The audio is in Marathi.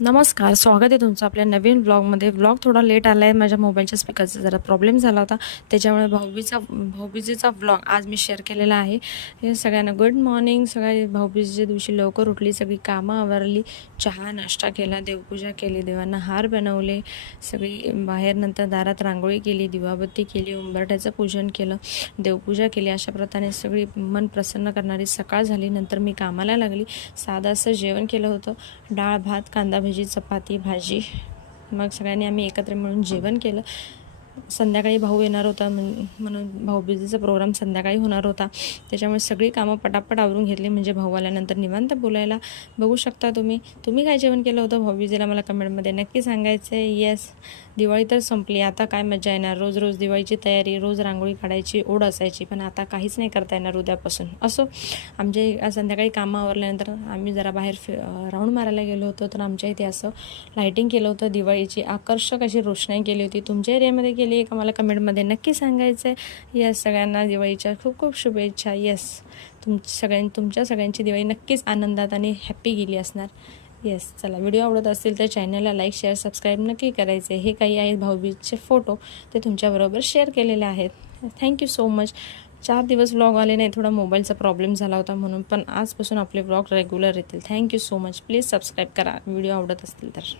नमस्कार, स्वागत आहे तुमचं आपल्या नवीन व्लॉगमध्ये. व्लॉग थोडा लेट आला आहे, माझ्या मोबाईलच्या स्पीकरचा जरा प्रॉब्लेम झाला होता, त्याच्यामुळे भाऊबीजेचा व्लॉग आज मी शेअर केलेला आहे. हे सगळ्यांना गुड मॉर्निंग. सगळ्या भाऊबीजेच्या दिवशी लवकर उठली, सगळी कामं आवरली, चहा नाश्ता केला, देवपूजा केली, देवांना हार बनवले, सगळी बाहेर नंतर दारात रांगोळी केली, दिवाबत्ती केली, उंबरठ्याचं पूजन केलं, देवपूजा केली. अशा प्रकारे सगळी मन प्रसन्न करणारी सकाळ झाली. नंतर मी कामाला लागली. साधं असं जेवण केलं होतं, डाळ भात, कांदा भजी, चपाती भाजी. मग सगळ्यांनी आम्ही एकत्र मिळून जेवण केलं. संध्याकाळी भाऊ येणार होता म्हणून भाऊबीजेचा प्रोग्राम संध्याकाळी होणार होता, त्याच्यामुळे सगळी कामं पटापट आवरून घेतली, म्हणजे भाऊ आल्यानंतर निवांत बोलायला. बघू शकता तुम्ही काय जेवण केलं होतं भाऊबीजेला, मला कमेंटमध्ये नक्की सांगायचं आहे. येस, दिवाळी तर संपली, आता काय मजा येणार. रोज रोज दिवाळीची तयारी, रोज रांगोळी काढायची ओढ असायची, पण आता काहीच नाही करता येणार उद्यापासून. असो, आमच्या संध्याकाळी कामं आवरल्यानंतर आम्ही जरा बाहेर राऊंड मारायला गेलो होतो. तर आमच्या इथे असं लाईटिंग केलं होतं, दिवाळीची आकर्षक अशी रोषणाई केली होती. तुमच्या एरियामध्ये केली का मला कमेंटमध्ये नक्की सांगायचं आहे. यस, सगळ्यांना दिवाळीच्या खूप खूप शुभेच्छा. यस, तुमच्या सगळ्यांची दिवाळी नक्कीच आनंदात आणि हॅप्पी गेली असणार. येस, चला, व्हिडिओ आवडत असतील तर चॅनलला लाईक शेअर सबस्क्राईब नक्की करायचे. हे काही आहेत भाऊबीजचे फोटो, ते तुमच्याबरोबर शेअर केलेले आहेत. Thank you so much. 4 दिवस व्लॉग आले नाही, थोडा मोबाईलचा प्रॉब्लेम झाला होता म्हणून, पण आजपासून आपले व्लॉग रेग्युलर येतील. Thank you so much. Please subscribe करा व्हिडिओ आवडत असतील तर.